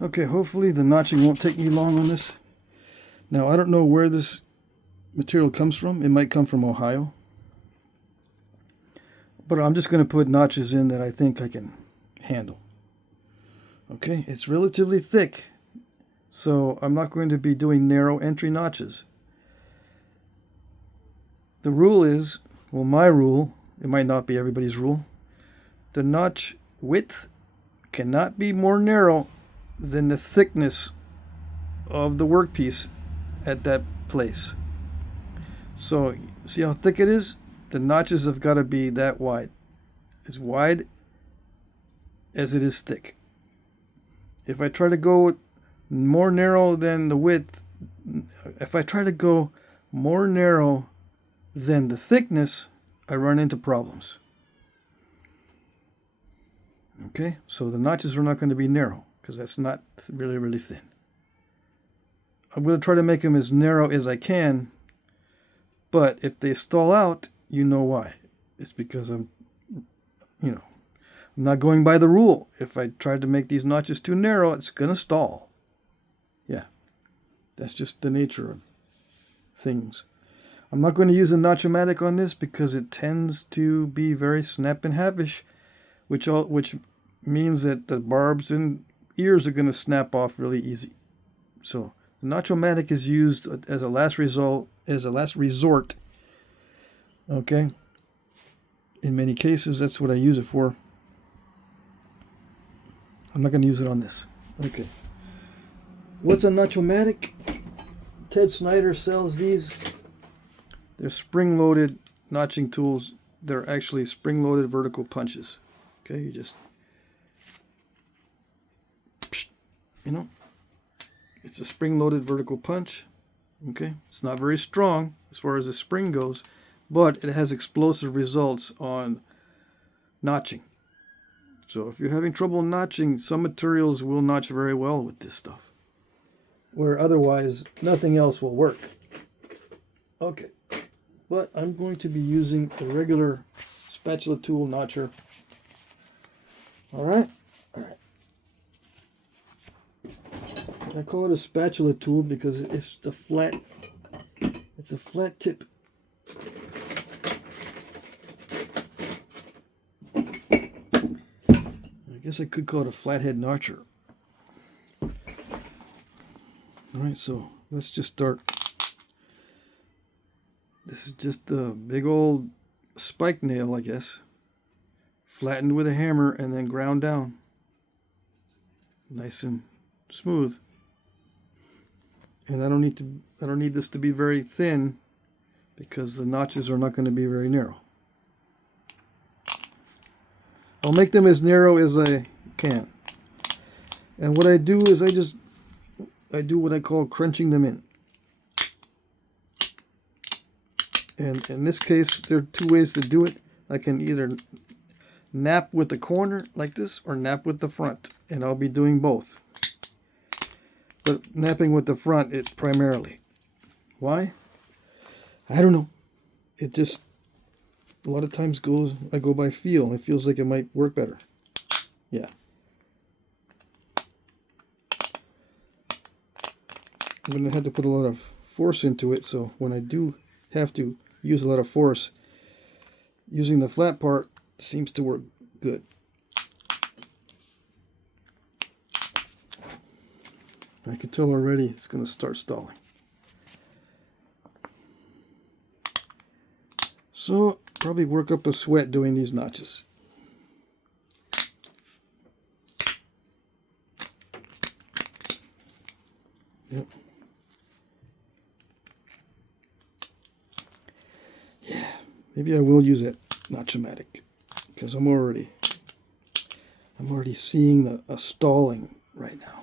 Okay, hopefully the notching won't take me long on this. Now, I don't know where this material comes from. It might come from Ohio. But I'm just going to put notches in that I think I can handle. Okay, it's relatively thick, so I'm not going to be doing narrow entry notches. The rule is, well, my rule, it might not be everybody's rule, the notch width cannot be more narrow than the thickness of the workpiece at that place. So, see how thick it is? The notches have got to be that wide. As wide as it is thick. If I try to go more narrow than the width, if I try to go more narrow than the thickness, I run into problems. Okay, so the notches are not going to be narrow because that's not really, really thin. I'm going to try to make them as narrow as I can, but if they stall out, you know why. It's because I'm not going by the rule. If I try to make these notches too narrow, it's going to stall. Yeah, that's just the nature of things. I'm not going to use a notch-o-matic on this because it tends to be very snap and halfish, which means that the barbs and ears are going to snap off really easy. So the notch-o-matic is used as a last resort. Okay. In many cases, that's what I use it for. I'm not going to use it on this. Okay. What's a notch-o-matic? Ted Snyder sells these. They're spring-loaded notching tools. They're actually spring-loaded vertical punches. Okay, you just, it's a spring-loaded vertical punch. Okay, it's not very strong as far as the spring goes, but it has explosive results on notching. So if you're having trouble notching, some materials will notch very well with this stuff, where otherwise nothing else will work. Okay, but I'm going to be using a regular spatula tool notcher. All right. I call it a spatula tool because it's a flat tip. I guess I could call it a flathead notcher. All right, so let's just start. This is just a big old spike nail, I guess. Flattened with a hammer and then ground down. Nice and smooth. And I don't need this to be very thin because the notches are not going to be very narrow. I'll make them as narrow as I can. And what I do is I do what I call crunching them in. And in this case, there are two ways to do it. I can either nap with the corner like this or nap with the front. And I'll be doing both. But napping with the front, it primarily. Why? I don't know. It just, a lot of times I go by feel. It feels like it might work better. Yeah. I'm going to have to put a lot of force into it, so when I do have to use a lot of force, using the flat part seems to work good. I can tell already it's going to start stalling. So, probably work up a sweat doing these notches. Yep. Yeah, maybe I will use that notch-o-matic because I'm already seeing a stalling right now.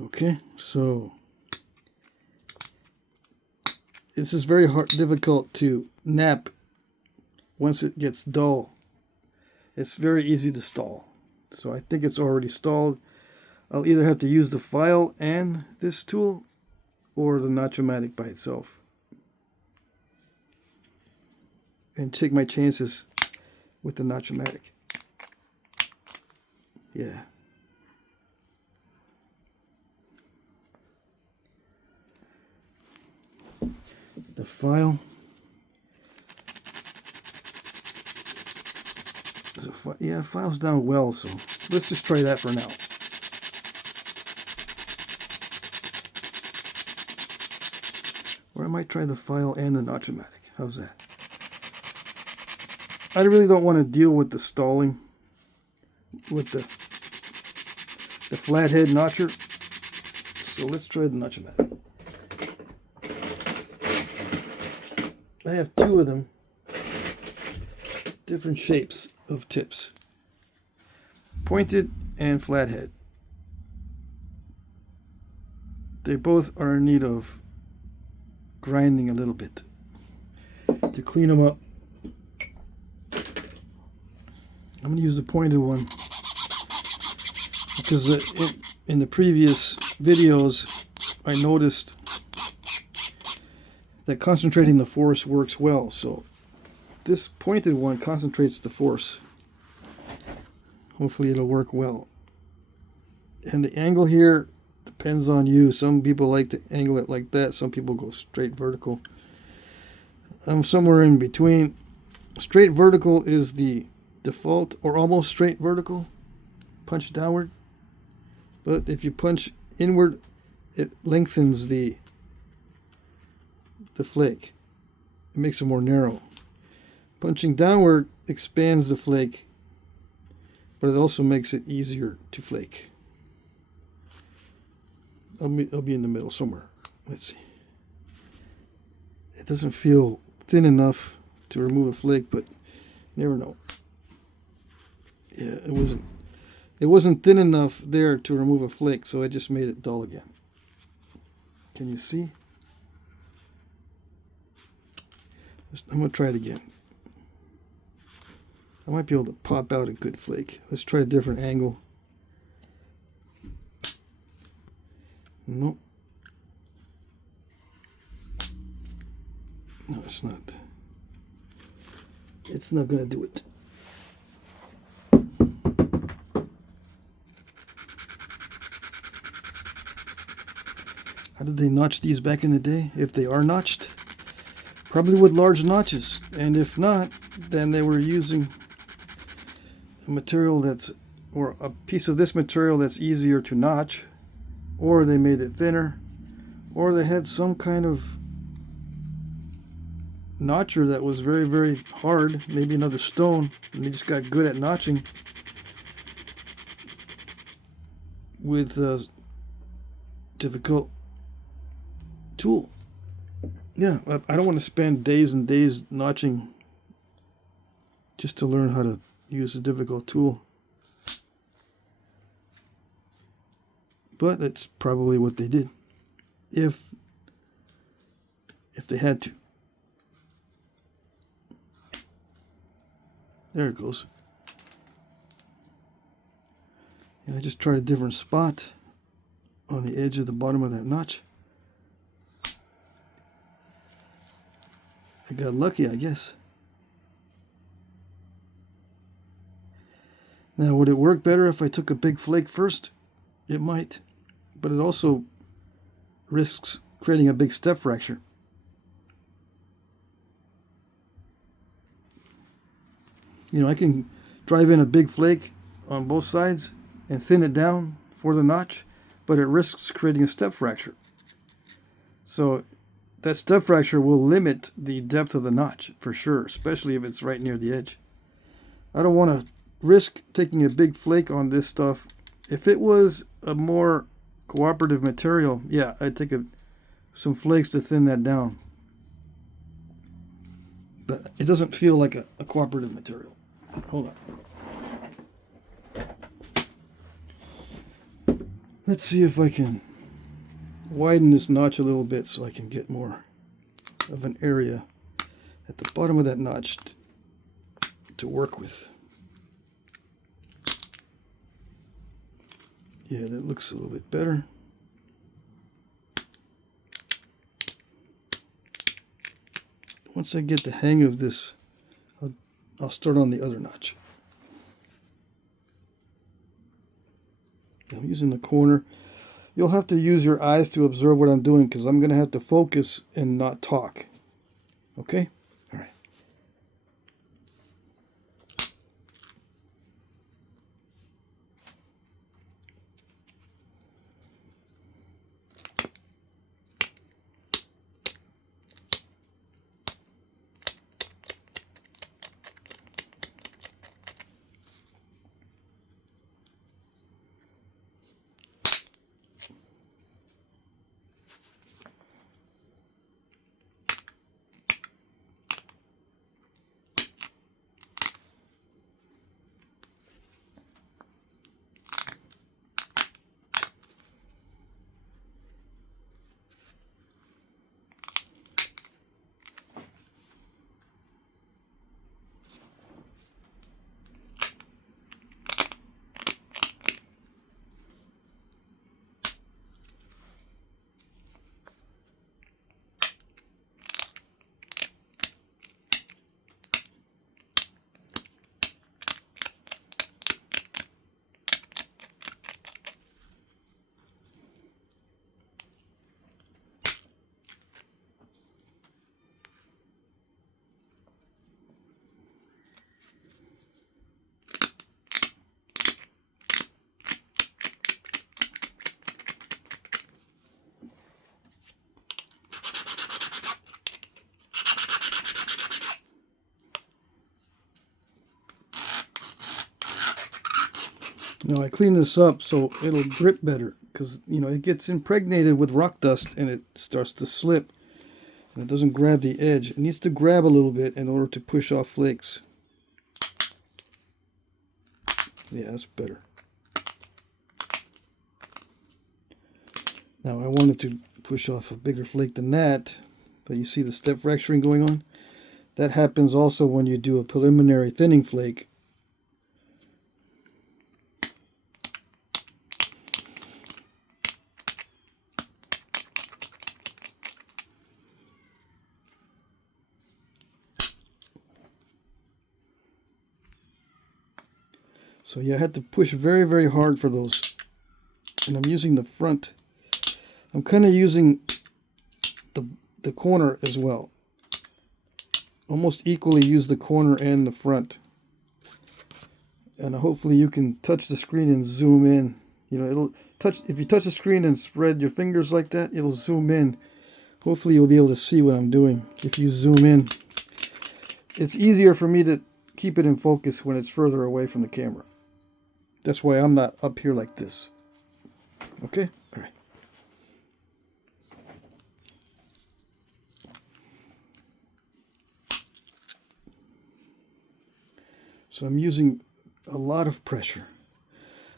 Okay, so this is very difficult to nap once it gets dull. It's very easy to stall. So I think it's already stalled. I'll either have to use the file and this tool or the notch-o-matic by itself. And take my chances with the notch-o-matic. Yeah. the file. Yeah, it files down well, so let's just try that for now. Or I might try the file and the Notch-O-Matic. How's that? I really don't want to deal with the stalling with the flathead notcher. So let's try the Notch-O-Matic. I have two of them, different shapes of tips, pointed and flathead. They both are in need of grinding a little bit to clean them up. I'm going to use the pointed one because in the previous videos I noticed that concentrating the force works well, so this pointed one concentrates the force. Hopefully it'll work well. And the angle here depends on you. Some people like to angle it like that. Some people go straight vertical. I'm somewhere in between. Straight vertical is the default, or almost straight vertical. Punch downward. But if you punch inward, it lengthens the flake. It makes it more narrow. Punching downward expands the flake, but it also makes it easier to flake. I'll be in the middle somewhere. Let's see. It doesn't feel thin enough to remove a flake, but you never know. Yeah, it wasn't thin enough there to remove a flake, so I just made it dull again. Can you see? I'm going to try it again. I might be able to pop out a good flake. Let's try a different angle. Nope. No, it's not. It's not going to do it. How did they notch these back in the day? If they are notched, probably with large notches. And if not, then they were using a material or a piece of this material that's easier to notch, or they made it thinner, or they had some kind of notcher that was very, very hard, maybe another stone, and they just got good at notching with a difficult tool. Yeah, I don't want to spend days and days notching just to learn how to use a difficult tool. But that's probably what they did, if they had to. There it goes. And I just tried a different spot on the edge of the bottom of that notch. I got lucky, I guess. Now, would it work better if I took a big flake first? It might, but it also risks creating a big step fracture. You know, I can drive in a big flake on both sides and thin it down for the notch, but it risks creating a step fracture. So that step fracture will limit the depth of the notch for sure, especially if it's right near the edge. I don't want to risk taking a big flake on this stuff. If it was a more cooperative material, yeah, I'd take some flakes to thin that down. But it doesn't feel like a cooperative material. Hold on. Let's see if I can widen this notch a little bit so I can get more of an area at the bottom of that notch to work with. Yeah, that looks a little bit better. Once I get the hang of this, I'll start on the other notch. I'm using the corner. You'll have to use your eyes to observe what I'm doing because I'm going to have to focus and not talk. Okay? All right. Now I clean this up so it'll grip better, because it gets impregnated with rock dust and it starts to slip and it doesn't grab the edge. It needs to grab a little bit in order to push off flakes. Yeah, that's better. Now I wanted to push off a bigger flake than that, but you see the step fracturing going on? That happens also when you do a preliminary thinning flake. So yeah, I had to push very, very hard for those. And I'm using the front. I'm kind of using the corner as well. Almost equally use the corner and the front. And hopefully you can touch the screen and zoom in. It'll touch, if you touch the screen and spread your fingers like that, it'll zoom in. Hopefully you'll be able to see what I'm doing if you zoom in. It's easier for me to keep it in focus when it's further away from the camera. That's why I'm not up here like this. Okay? All right. So I'm using a lot of pressure.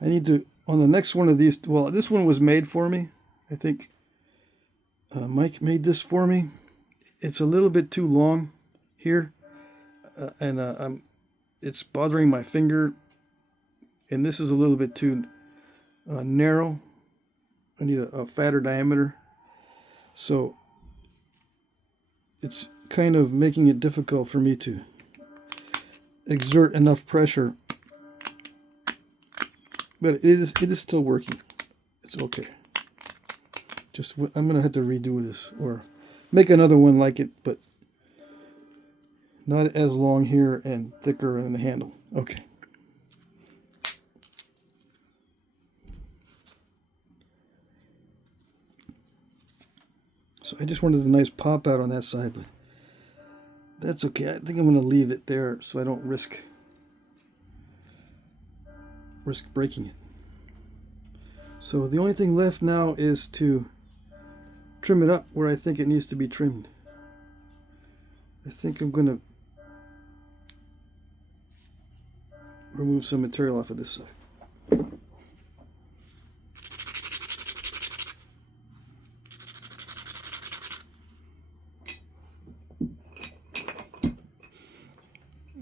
I need to, on the next one of these, well, this one was made for me. I think Mike made this for me. It's a little bit too long here. And it's bothering my finger. And this is a little bit too narrow. I need a fatter diameter. So it's kind of making it difficult for me to exert enough pressure. But it is still working. It's okay. I'm going to have to redo this or make another one like it, but not as long here and thicker in the handle. Okay. So I just wanted a nice pop out on that side, but that's okay. I think I'm going to leave it there so I don't risk breaking it. So the only thing left now is to trim it up where I think it needs to be trimmed. I think I'm going to remove some material off of this side.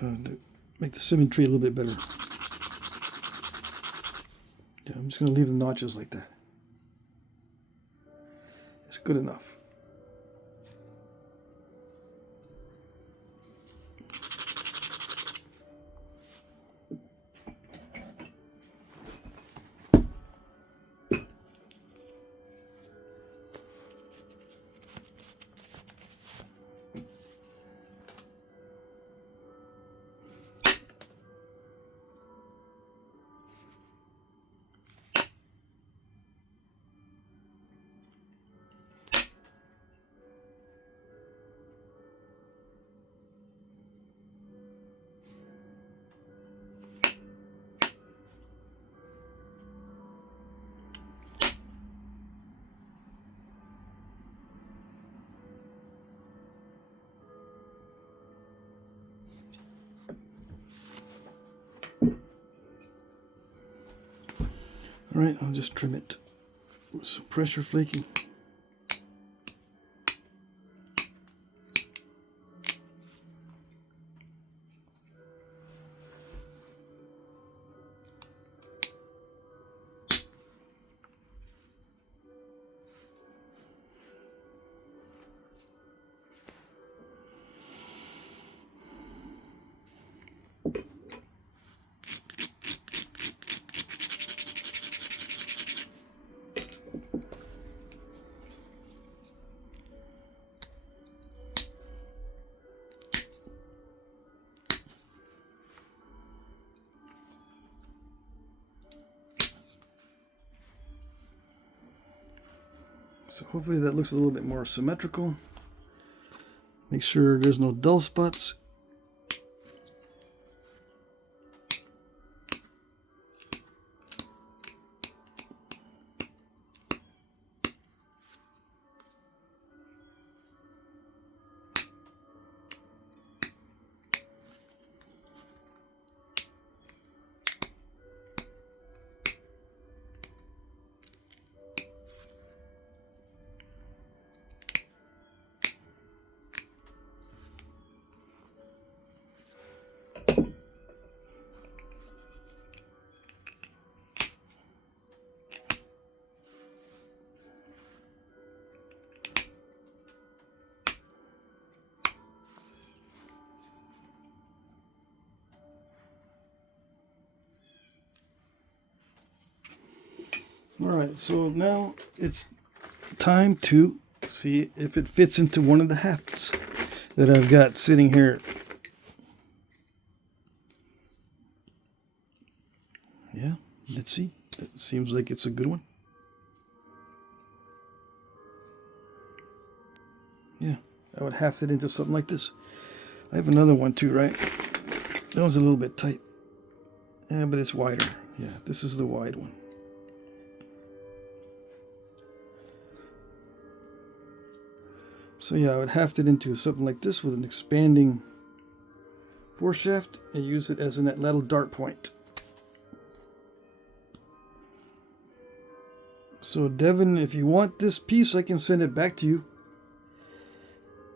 To make the symmetry a little bit better. Yeah, I'm just going to leave the notches like that. It's good enough. Alright, I'll just trim it with some pressure flaking. So hopefully that looks a little bit more symmetrical. Make sure there's no dull spots. Alright, so now it's time to see if it fits into one of the hafts that I've got sitting here. Yeah, let's see. It seems like it's a good one. Yeah, I would haft it into something like this. I have another one too, right? That one's a little bit tight. Yeah, but it's wider. Yeah, this is the wide one. So yeah, I would haft it into something like this with an expanding foreshaft and use it as a little dart point. So Devin, if you want this piece, I can send it back to you.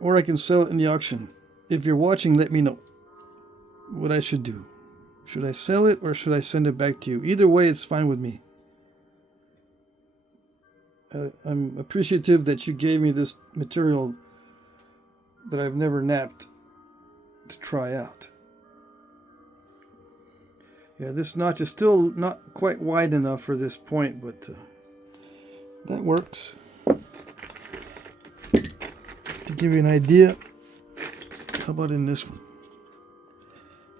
Or I can sell it in the auction. If you're watching, let me know what I should do. Should I sell it or should I send it back to you? Either way, it's fine with me. I'm appreciative that you gave me this material that I've never napped to try out. Yeah, this notch is still not quite wide enough for this point, but that works. To give you an idea, how about in this one?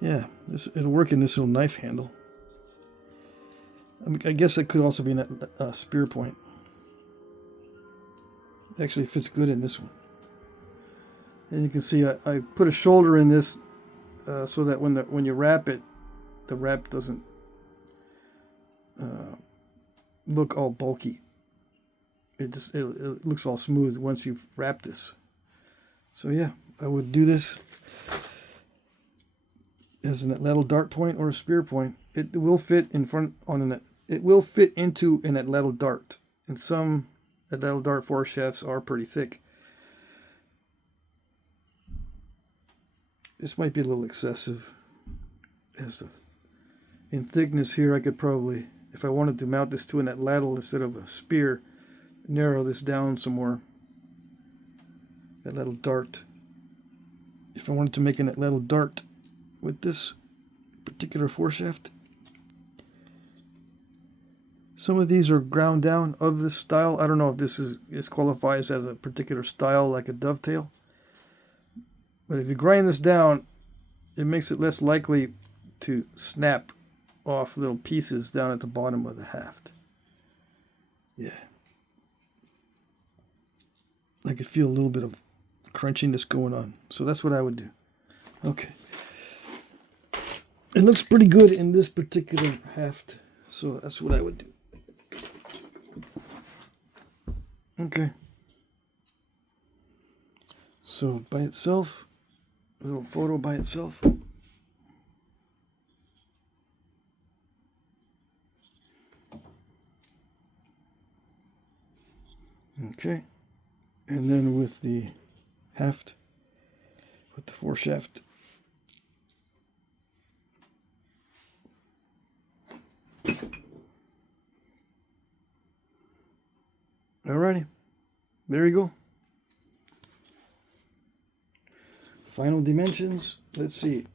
Yeah, it'll work in this little knife handle. I guess that could also be a spear point. It actually fits good in this one. And you can see I put a shoulder in this so that when you wrap it, the wrap doesn't look all bulky. It looks all smooth once you've wrapped this. So yeah, I would do this as a little dart point or a spear point. It will fit in front on an. It will fit into an little dart, and some little dart foreshafts are pretty thick. This might be a little excessive. In thickness here, I could probably, if I wanted to mount this to an lattice instead of a spear, narrow this down some more. That little dart. If I wanted to make a little dart with this particular foreshaft. Some of these are ground down of this style. I don't know if this qualifies as a particular style like a dovetail. But if you grind this down, it makes it less likely to snap off little pieces down at the bottom of the haft. Yeah. I could feel a little bit of crunchiness going on. So that's what I would do. Okay. It looks pretty good in this particular haft. So that's what I would do. Okay. So by itself, a little photo by itself. Okay. And then with the haft, with the foreshaft. Alrighty. There you go. Final dimensions. Let's see.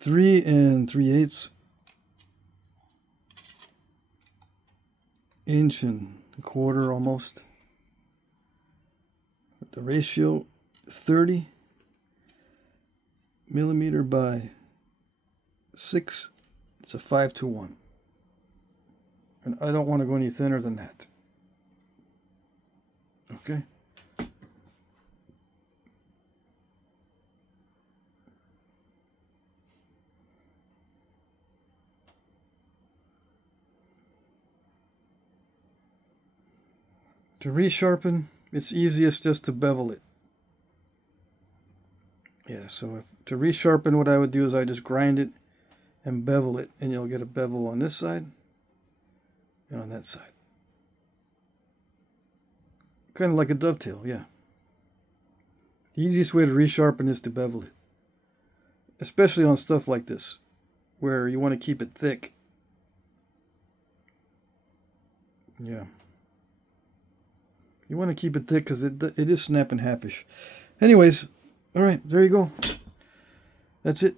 3 3/8 inch and a quarter almost. The ratio 30 millimeter by 6. It's a 5:1. And I don't want to go any thinner than that. Okay. To resharpen, it's easiest just to bevel it. Yeah, so to resharpen, what I would do is I just grind it and bevel it, and you'll get a bevel on this side and on that side. Kind of like a dovetail, yeah. The easiest way to resharpen is to bevel it. Especially on stuff like this, where you want to keep it thick. Yeah. You want to keep it thick because it is snap and halfish. Anyways, alright, there you go. That's it.